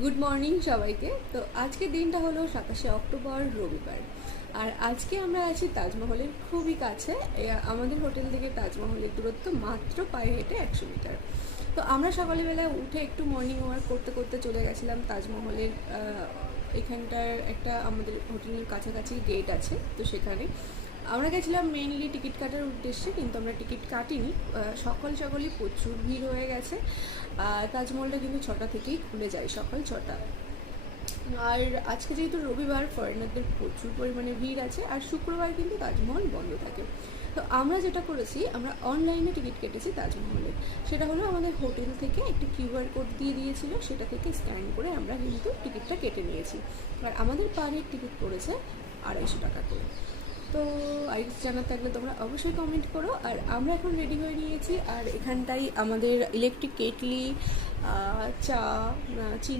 Good morning সবাইকে। তো আজকের দিনটা হলো 27শে অক্টোবর, রবিবার। আর আজকে আমরা আছি তাজমহলের খুবই কাছে। আমাদের হোটেল থেকে তাজমহলের দূরত্ব মাত্র পায়ে হেঁটে 100 মিটার। তো আমরা সকালবেলা উঠে একটু মর্নিং ওয়াক করতে করতে চলে গেছিলাম তাজমহলের এখানটার একটা আমাদের হোটেলের কাছাকাছি গেট আছে, তো সেখানে আমরা গেছিলাম মেইনলি টিকিট কাটার উদ্দেশ্যে, কিন্তু আমরা টিকিট কাটিনি। সকালই প্রচুর ভিড় হয়ে গেছে। তাজমহলটা কিন্তু 6টা থেকেই খুলে যায়, সকাল 6টা। আর আজকে যেহেতু রবিবার, ফরেনারদের প্রচুর পরিমাণে ভিড় আছে, আর শুক্রবার কিন্তু তাজমহল বন্ধ থাকে। তো আমরা যেটা করেছি, আমরা অনলাইনে টিকিট কেটেছি তাজমহলের। সেটা হলো আমাদের হোটেল থেকে একটা কিউআর কোড দিয়ে দিয়েছিল, সেটা থেকে স্ক্যান করে আমরা কিন্তু টিকিটটা কেটে নিয়েছি। আর আমাদের পার হেড টিকিট পড়েছে 250 টাকা করে। তো আইডিস জানার থাকলে তোমরা অবশ্যই কমেন্ট করো। আর আমরা এখন রেডি হয়ে নিয়েছি, আর এখানটাই আমাদের ইলেকট্রিক কেটলি, চা, চিনি